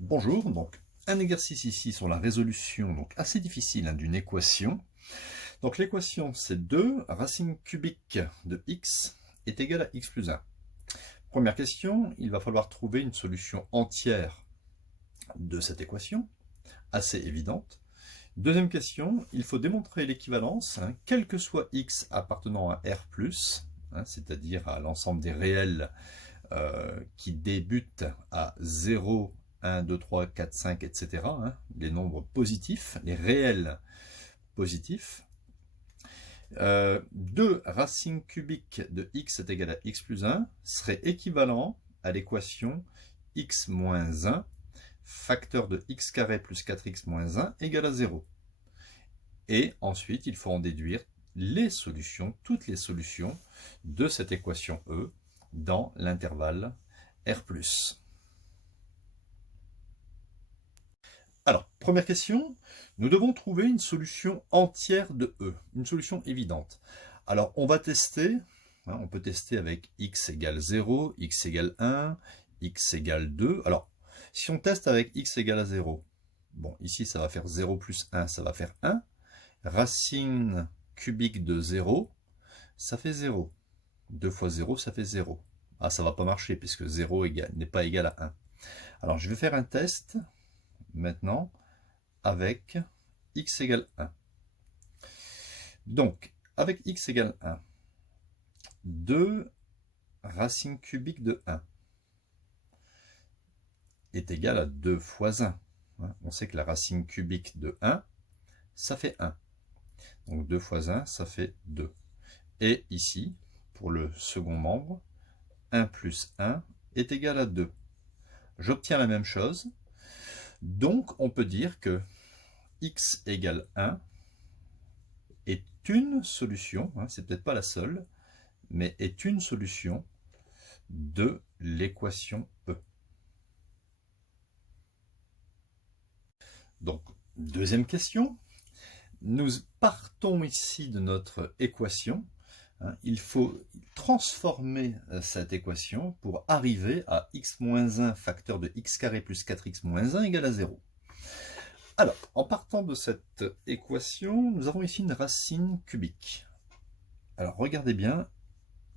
Bonjour, donc un exercice ici sur la résolution, donc assez difficile, d'une équation. Donc l'équation c'est 2 racine cubique de x est égal à x plus 1. Première question, il va falloir trouver une solution entière de cette équation, assez évidente. Deuxième question, il faut démontrer l'équivalence, quel que soit x appartenant à R+, c'est-à-dire à l'ensemble des réels qui débutent à 0, 1, 2, 3, 4, 5, etc. Les nombres positifs, les réels positifs. 2 racine cubique de x est égal à x plus 1 serait équivalent à l'équation x moins 1 facteur de x carré plus 4x moins 1 égale à 0. Et ensuite, il faut en déduire les solutions, toutes les solutions de cette équation E dans l'intervalle R+. Alors, première question, nous devons trouver une solution entière de E, une solution évidente. Alors, on va tester, on peut tester avec x égale 0, x égale 1, x égale 2. Alors, si on teste avec x égale à 0, bon, ici ça va faire 0 plus 1, ça va faire 1. Racine cubique de 0, ça fait 0. 2 fois 0, ça fait 0. Ah, ça va pas marcher puisque 0 n'est pas égal à 1. Alors, je vais faire un test maintenant avec x égale 1. Donc, avec x égale 1, 2 racine cubique de 1 est égal à 2 fois 1. On sait que la racine cubique de 1, ça fait 1. Donc 2 fois 1, ça fait 2. Et ici, pour le second membre, 1 plus 1 est égal à 2. J'obtiens la même chose. Donc, on peut dire que x égale 1 est une solution, c'est peut-être pas la seule, mais est une solution de l'équation E. Donc, deuxième question. Nous partons ici de notre équation. Il faut transformer cette équation pour arriver à x moins 1 facteur de x carré plus 4x moins 1 égale à 0. Alors, en partant de cette équation, nous avons ici une racine cubique. Alors, regardez bien,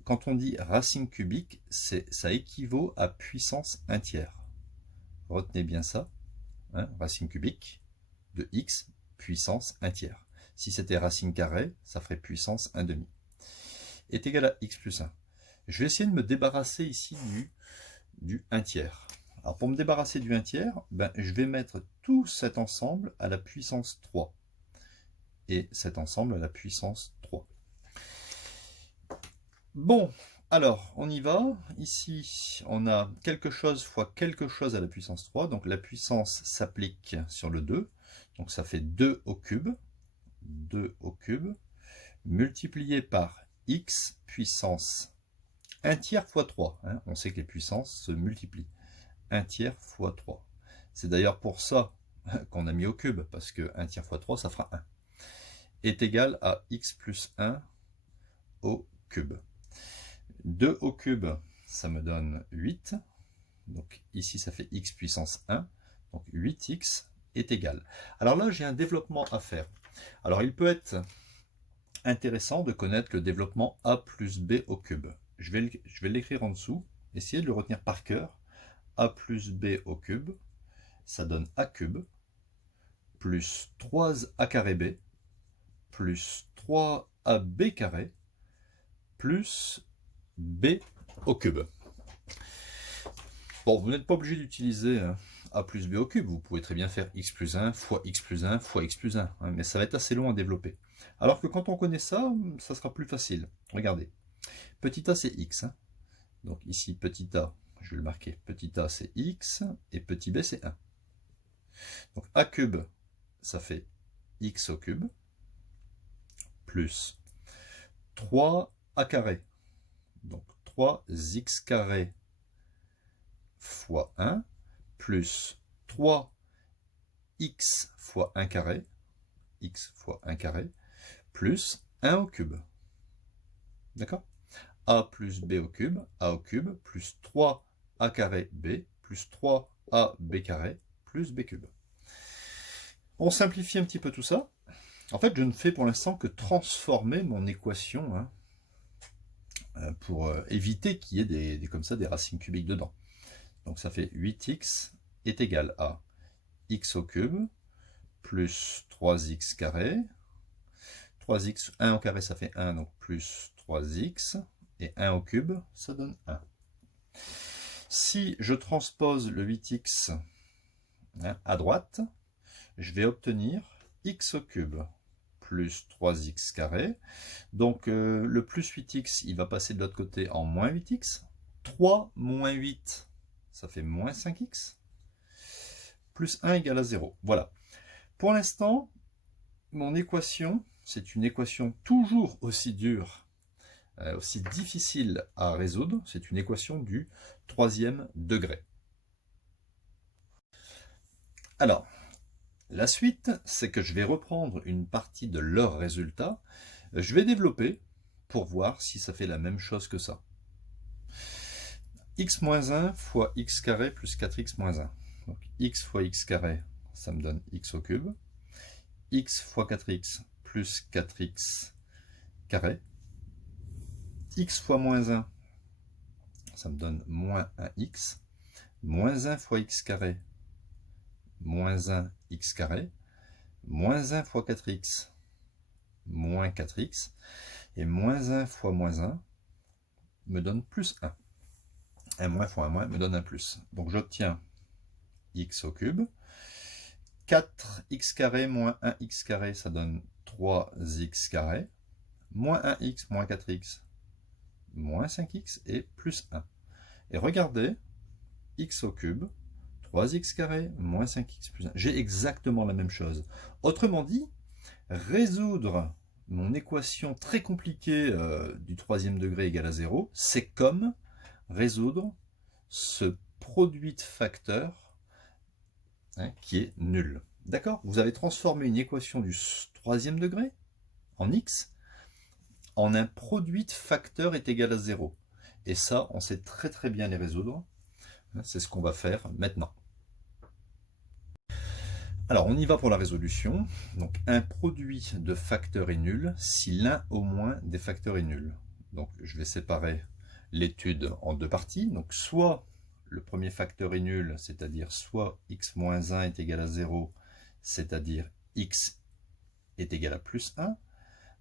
quand on dit racine cubique, ça équivaut à puissance 1 tiers. Retenez bien ça, racine cubique de x puissance 1 tiers. Si c'était racine carrée, ça ferait puissance 1 demi. Est égal à x plus 1. Je vais essayer de me débarrasser ici du 1 tiers. Alors pour me débarrasser du 1 tiers, je vais mettre tout cet ensemble à la puissance 3. Et cet ensemble à la puissance 3. Bon, alors on y va. Ici, on a quelque chose fois quelque chose à la puissance 3. Donc la puissance s'applique sur le 2. Donc ça fait 2 au cube. 2 au cube. Multiplié par x puissance 1 tiers fois 3. On sait que les puissances se multiplient. 1 tiers fois 3. C'est d'ailleurs pour ça qu'on a mis au cube, parce que 1 tiers fois 3, ça fera 1. Est égal à x plus 1 au cube. 2 au cube, ça me donne 8. Donc ici, ça fait x puissance 1. Donc 8x est égal. Alors là, j'ai un développement à faire. Alors il peut être intéressant de connaître le développement a plus b au cube. Je vais l'écrire en dessous. Essayez de le retenir par cœur. A plus b au cube, ça donne a cube, plus 3a carré b, plus 3ab carré, plus b au cube. Bon, vous n'êtes pas obligé d'utiliser a plus b au cube, vous pouvez très bien faire x plus 1 fois x plus 1 fois x plus 1, mais ça va être assez long à développer. Alors que quand on connaît ça, ça sera plus facile. Regardez, petit a c'est x, donc ici petit a, je vais le marquer, petit a c'est x, et petit b c'est 1. Donc a cube, ça fait x au cube, plus 3a carré, donc 3x carré fois 1, plus 3x fois 1 carré, x fois 1 carré, plus 1 au cube. D'accord? A plus b au cube, plus 3a carré b, plus 3ab carré, plus b cube. On simplifie un petit peu tout ça. En fait, je ne fais pour l'instant que transformer mon équation pour éviter qu'il y ait comme ça des racines cubiques dedans. Donc ça fait 8x est égal à x au cube plus 3x carré. 3x, 1 au carré, ça fait 1, donc plus 3x. Et 1 au cube, ça donne 1. Si je transpose le 8x à droite, je vais obtenir x au cube plus 3x carré. Donc le plus 8x, il va passer de l'autre côté en moins 8x. 3 moins 8, ça fait moins 5x. Plus 1 égale à 0. Voilà. Pour l'instant, mon équation, c'est une équation toujours aussi dure, aussi difficile à résoudre. C'est une équation du 3e degré. Alors, la suite, c'est que je vais reprendre une partie de leurs résultats. Je vais développer pour voir si ça fait la même chose que ça. X moins 1 fois x carré plus 4x moins 1. Donc x fois x carré, ça me donne x au cube. X fois 4x plus 4x carré. X fois moins 1, ça me donne moins 1x. Moins 1 fois x carré, moins 1x carré. Moins 1 fois 4x, moins 4x. Et moins 1 fois moins 1 me donne plus 1. 1 moins fois 1 moins me donne un plus. Donc j'obtiens x au cube. 4x carré moins 1x carré, ça donne 3x carré. Moins 1x moins 4x, moins 5x et plus 1. Et regardez, x au cube, 3x carré, moins 5x plus 1. J'ai exactement la même chose. Autrement dit, résoudre mon équation très compliquée du 3e degré égale à 0, c'est comme résoudre ce produit de facteurs qui est nul. D'accord? Vous avez transformé une équation du 3e degré en x en un produit de facteurs est égal à 0. Et ça, on sait très très bien les résoudre. C'est ce qu'on va faire maintenant. Alors, on y va pour la résolution. Donc, un produit de facteurs est nul si l'un au moins des facteurs est nul. Donc, je vais séparer l'étude en deux parties. Donc, soit le premier facteur est nul, c'est-à-dire soit x moins 1 est égal à 0, c'est-à-dire x est égal à plus 1.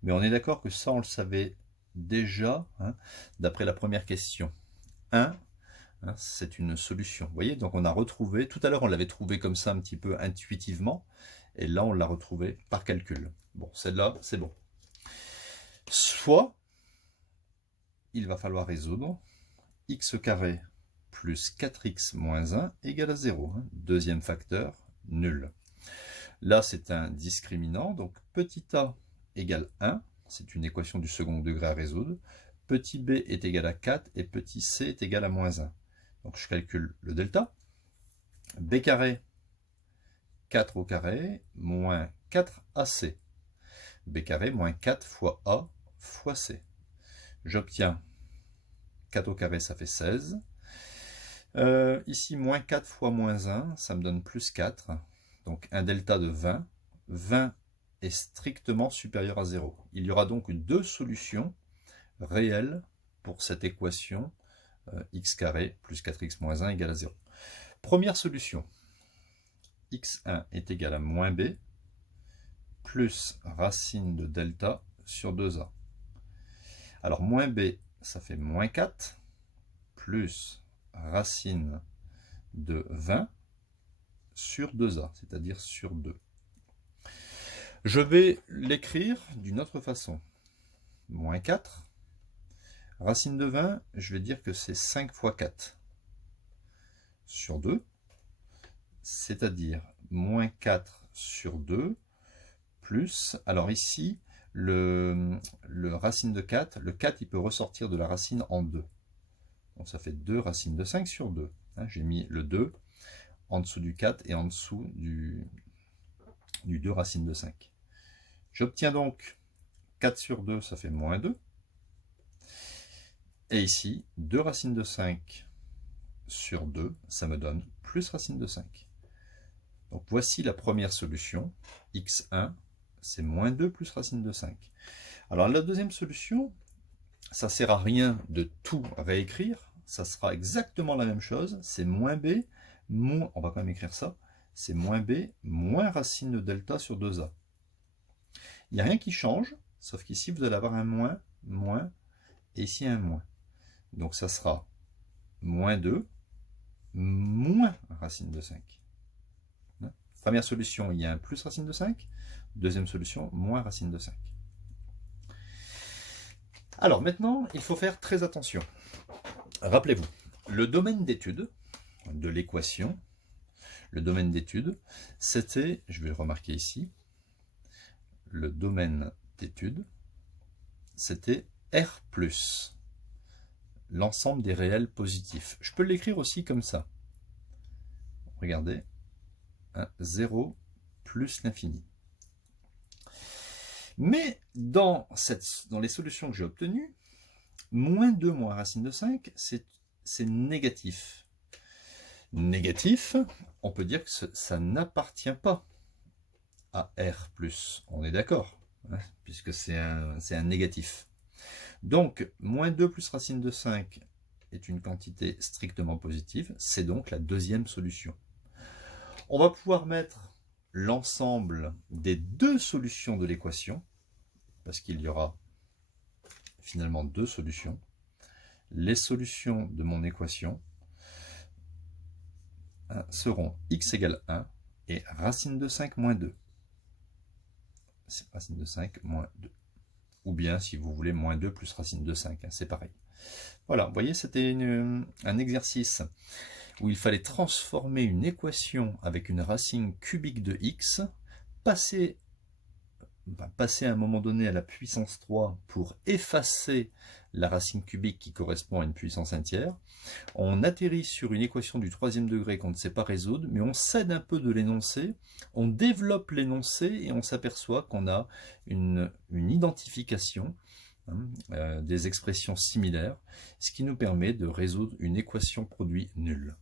Mais on est d'accord que ça, on le savait déjà, d'après la première question. 1, c'est une solution. Vous voyez, donc on a retrouvé, tout à l'heure on l'avait trouvé comme ça un petit peu intuitivement, et là on l'a retrouvé par calcul. Bon, celle-là, c'est bon. Soit, il va falloir résoudre x carré plus 4x moins 1 égale à 0. Deuxième facteur, nul. Là, c'est un discriminant, donc petit a égale 1, c'est une équation du second degré à résoudre. Petit b est égal à 4 et petit c est égal à moins 1. Donc je calcule le delta. B carré, 4 au carré, moins 4ac. B carré, moins 4 fois a fois c. J'obtiens 4 au carré, ça fait 16. Ici, moins 4 fois moins 1, ça me donne plus 4. Donc un delta de 20. 20 est strictement supérieur à 0. Il y aura donc deux solutions réelles pour cette équation x carré plus 4x moins 1 égale à 0. Première solution, x1 est égal à moins b plus racine de delta sur 2a. Alors moins b, ça fait moins 4 plus racine de 20 sur 2a, c'est-à-dire sur 2. Je vais l'écrire d'une autre façon. Moins 4, racine de 20, je vais dire que c'est 5 fois 4 sur 2, c'est-à-dire moins 4 sur 2, plus, alors ici, le racine de 4, le 4, il peut ressortir de la racine en 2. Donc ça fait 2 racines de 5 sur 2. J'ai mis le 2 en dessous du 4 et en dessous du 2 racines de 5. J'obtiens donc 4 sur 2, ça fait moins 2. Et ici, 2 racines de 5 sur 2, ça me donne plus racine de 5. Donc voici la première solution, x1, c'est moins 2 plus racine de 5. Alors la deuxième solution, ça ne sert à rien de tout réécrire, ça sera exactement la même chose, c'est moins b, moins, on va quand même écrire ça, c'est moins b, moins racine de delta sur 2a. Il n'y a rien qui change, sauf qu'ici vous allez avoir un moins, moins, et ici un moins. Donc ça sera moins 2, moins racine de 5. Première solution, il y a un plus racine de 5. Deuxième solution, moins racine de 5. Alors maintenant, il faut faire très attention. Rappelez-vous, le domaine d'étude de l'équation, le domaine d'étude, c'était, je vais le remarquer ici, le domaine d'étude, c'était R plus l'ensemble des réels positifs. Je peux l'écrire aussi comme ça. Regardez, 0 plus l'infini. Mais dans les solutions que j'ai obtenues, moins 2 moins racine de 5, c'est négatif. Négatif, on peut dire que ça n'appartient pas à R+. On est d'accord, hein, puisque c'est un négatif. Donc, moins 2 plus racine de 5 est une quantité strictement positive. C'est donc la deuxième solution. On va pouvoir mettre l'ensemble des deux solutions de l'équation, parce qu'il y aura finalement deux solutions. Les solutions de mon équation seront x égale 1 et racine de 5 moins 2. C'est racine de 5 moins 2. Ou bien, si vous voulez, moins 2 plus racine de 5, hein, c'est pareil. Voilà, vous voyez, c'était un exercice où il fallait transformer une équation avec une racine cubique de x, passer à un moment donné à la puissance 3 pour effacer la racine cubique qui correspond à une puissance entière. On atterrit sur une équation du troisième degré qu'on ne sait pas résoudre, mais on s'aide un peu de l'énoncé, on développe l'énoncé et on s'aperçoit qu'on a une identification des expressions similaires, ce qui nous permet de résoudre une équation produit nulle.